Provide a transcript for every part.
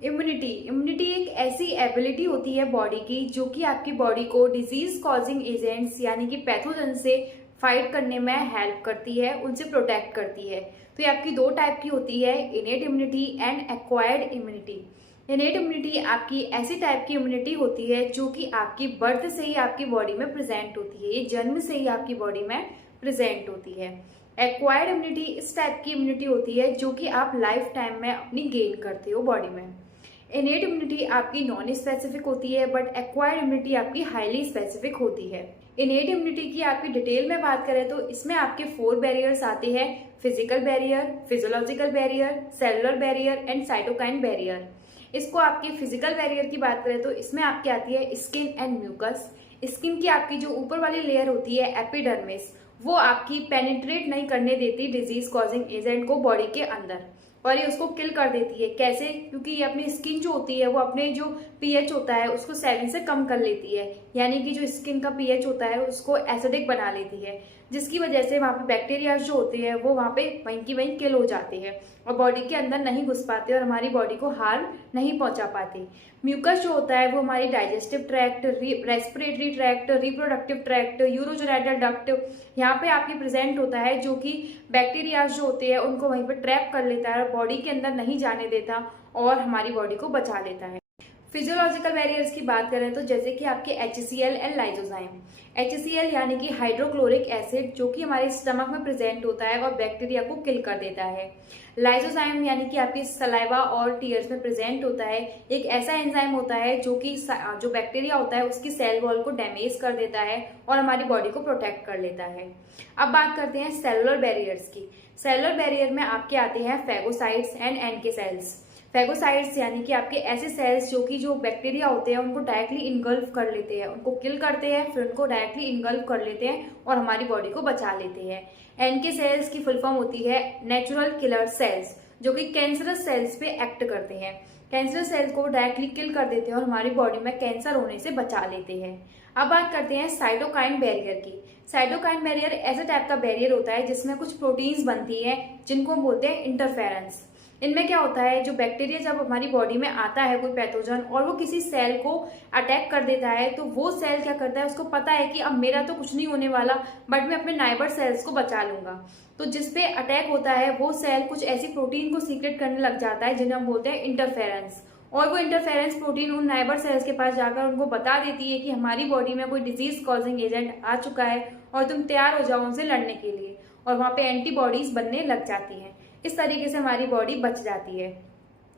Immunity immunity एक ऐसी ability होती है बॉडी की जो कि आपकी बॉडी को डिजीज कॉजिंग एजेंट्स यानी कि पैथोजन से फाइट करने में हेल्प करती है, उनसे प्रोटेक्ट करती है। तो ये आपकी दो टाइप की होती है, innate immunity and acquired immunity. Innate immunity आपकी ऐसी टाइप की इम्यूनिटी होती है जो कि आपकी बर्थ से ही आपकी बॉडी में प्रेजेंट होती है, ये जन्म से ही आपकी बॉडी में प्रेजेंट होती है। एक्वायर्ड इम्यूनिटी इस टाइप की इम्यूनिटी होती है जो कि आप लाइफ टाइम में अपनी गेन करते हो बॉडी में। इनेट इम्यूनिटी आपकी नॉन स्पेसिफिक होती है, बट एक्वायर्ड इम्यूनिटी आपकी हाईली स्पेसिफिक होती है। इनेट इम्यूनिटी की आपकी डिटेल में बात करें तो इसमें आपके 4 बैरियर्स आते हैं: physical barrier, physiological barrier, cellular barrier and cytokine barrier. इसको आपकी फिजिकल बैरियर की बात करें तो इसमें आपकी आती है स्किन एंड म्यूकस। स्किन की आपकी जो ऊपर वाली लेयर होती है एपिडर्मिस, वो आपकी पेनिट्रेट नहीं करने देती डिजीज कॉजिंग एजेंट को बॉडी के अंदर, और ये उसको किल कर देती है। कैसे? क्योंकि ये अपनी स्किन जो होती है वो अपने जो पीएच होता है उसको 7 से कम कर लेती है, यानी कि जो स्किन का पीएच होता है उसको एसिडिक बना लेती है, जिसकी वजह से वहाँ पे बैक्टीरिया जो होते हैं वो वहाँ पे वहीं की वहीं किल हो जाते हैं और बॉडी के अंदर नहीं घुस पाते और हमारी बॉडी को हार्म नहीं पहुंचा पाते। म्यूकस जो होता है वो हमारी digestive tract, respiratory tract, reproductive tract, urogenital duct, यहाँ पे आपकी प्रेजेंट होता है, जो कि बैक्टीरिया जो होते हैं उनको वहीं पे ट्रैप कर लेता है और बॉडी के अंदर नहीं जाने देता और हमारी बॉडी को बचा लेता है। फिजियोलॉजिकल बैरियर्स की बात करें तो जैसे कि आपके HCl एंड लाइसोजाइम। HCl यानी कि हाइड्रोक्लोरिक एसिड, जो कि हमारे स्टमक में प्रेजेंट होता है और बैक्टीरिया को किल कर देता है। लाइसोजाइम यानी कि आपकी सलाइवा और टीयर्स में प्रेजेंट होता है, एक ऐसा एंजाइम होता है जो कि जो बैक्टीरिया होता है उसकी सेल वॉल को डैमेज कर देता है और हमारी बॉडी को प्रोटेक्ट कर लेता है। अब बात करते हैं सेलुलर बैरियर्स की। सेलुलर बैरियर में आपके आते हैं phagocytes and NK cells. Phagocytes यानी कि आपके ऐसे सेल्स जो कि जो बैक्टीरिया होते हैं उनको डायरेक्टली इनगल्फ कर लेते हैं, उनको किल करते हैं, फिर उनको डायरेक्टली इनगल्फ कर लेते हैं और हमारी बॉडी को बचा लेते हैं। NK सेल्स की फुल फॉर्म होती है नेचुरल किलर सेल्स, जो कि कैंसरस सेल्स पे एक्ट करते हैं। कैंसर सेल्स को डायरेक्टली किल कर देते हैं और हमारी बॉडी में कैंसर होने से बचा लेते हैं। अब बात करते हैं साइटोकाइन बैरियर की। साइटोकाइन बैरियर ऐसा टाइप का बैरियर होता है जिसमें कुछ प्रोटीन्स बनती है जिनको हम बोलते हैं इंटरफेरेंस। इनमें क्या होता है, जो बैक्टीरिया जब हमारी बॉडी में आता है कोई पैथोजन और वो किसी सेल को अटैक कर देता है, तो वो सेल क्या करता है, उसको पता है कि अब मेरा तो कुछ नहीं होने वाला, बट मैं अपने नाइबर सेल्स को बचा लूंगा। तो जिसपे अटैक होता है वो सेल कुछ ऐसी प्रोटीन को सीक्रेट करने लग जाता है जिन्हें हम बोलते हैं इंटरफेरेंस, और वो इंटरफेरेंस प्रोटीन उन नाइबर सेल्स के पास जाकर उनको बता देती है कि हमारी बॉडी में कोई डिजीज कॉजिंग एजेंट आ चुका है और तुम तैयार हो जाओ उनसे लड़ने के लिए, और वहां पे एंटीबॉडीज बनने लग जाती हैं। इस तरीके से हमारी बॉडी बच जाती है।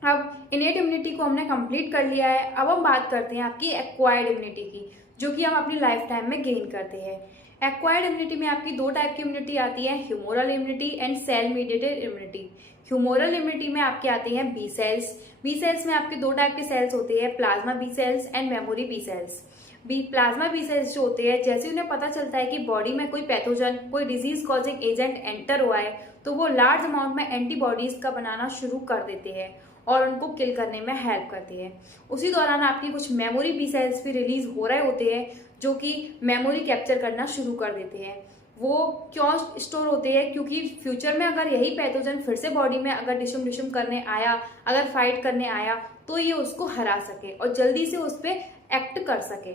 अब इनेट इम्यूनिटी को हमने कंप्लीट कर लिया है। अब हम बात करते हैं आपकी एक्वायर्ड इम्यूनिटी की, जो कि हम अपनी लाइफ टाइम में गेन करते हैं। एक्वायर्ड इम्यूनिटी में आपकी दो टाइप की इम्यूनिटी आती है, humoral immunity and cell mediated immunity. Humoral immunity में आपके आते हैं बी सेल्स। बी सेल्स में आपके दो टाइप के सेल्स होते हैं, plasma B cells and memory B cells. Plasma B cells जो होते हैं, जैसे उन्हें पता चलता है कि बॉडी में कोई पैथोजन, कोई डिजीज कॉजिंग एजेंट एंटर हुआ है, तो वो लार्ज अमाउंट में एंटीबॉडीज का बनाना शुरू कर देते हैं और उनको किल करने में हेल्प करते हैं। उसी दौरान आपकी कुछ मेमोरी बी सेल्स भी रिलीज हो रहे होते हैं जो कि मेमोरी कैप्चर करना शुरू कर देते हैं। वो क्यों स्टोर होते हैं? क्योंकि फ्यूचर में अगर यही पैथोजन फिर से बॉडी में अगर डिशम करने आया, अगर फाइट करने आया, तो ये उसको हरा सके और जल्दी से उस पर एक्ट कर सके।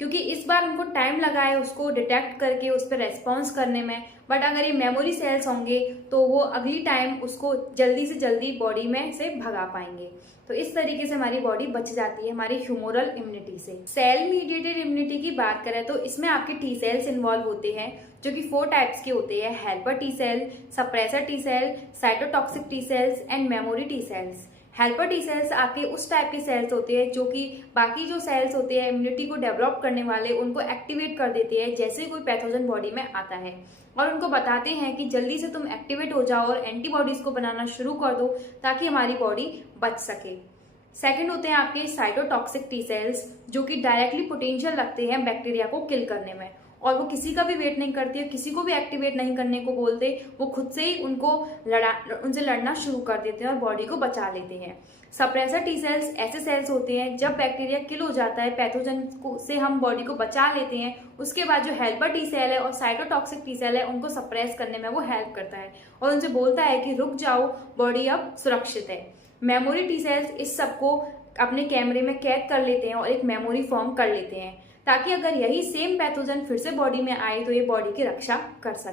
क्योंकि इस बार उनको टाइम लगा है उसको डिटेक्ट करके उस पर रेस्पॉन्स करने में, बट अगर ये मेमोरी सेल्स होंगे तो वो अगली टाइम उसको जल्दी से जल्दी बॉडी में से भगा पाएंगे। तो इस तरीके से हमारी बॉडी बच जाती है हमारी ह्यूमोरल इम्यूनिटी से। सेल मीडिएटेड इम्यूनिटी की बात करें तो इसमें आपके टी सेल्स इन्वॉल्व होते हैं, जो कि 4 टाइप्स के होते हैं: helper T cell, suppressor T cell, cytotoxic T cells and memory T cells. Helper T cells आपके उस टाइप के सेल्स होते हैं जो कि बाकी जो सेल्स होते हैं इम्यूनिटी को डेवलप करने वाले, उनको एक्टिवेट कर देते हैं जैसे कोई पैथोजन बॉडी में आता है, और उनको बताते हैं कि जल्दी से तुम एक्टिवेट हो जाओ और एंटीबॉडीज को बनाना शुरू कर दो ताकि हमारी बॉडी बच सके। सेकंड होते हैं आपके साइटोटॉक्सिक टी सेल्स, जो कि डायरेक्टली पोटेंशियल रखते हैं बैक्टीरिया को किल करने में, और वो किसी का भी वेट नहीं करती है, किसी को भी एक्टिवेट नहीं करने को बोलते, वो खुद से ही उनसे लड़ना शुरू कर देते हैं और बॉडी को बचा लेते हैं। सप्रेसर टी सेल्स ऐसे सेल्स होते हैं जब बैक्टीरिया किल हो जाता है, पैथोजन से हम बॉडी को बचा लेते हैं, उसके बाद जो हेल्पर टी सेल है और साइटोटॉक्सिक टी सेल है उनको सप्रेस करने में वो हेल्प करता है और उनसे बोलता है कि रुक जाओ, बॉडी अब सुरक्षित है। मेमोरी टी सेल्स इस सबको अपने कैमरे में कैद कर लेते हैं और एक मेमोरी फॉर्म कर लेते हैं, ताकि अगर यही सेम पैथोजन फिर से बॉडी में आए तो ये बॉडी की रक्षा कर सके।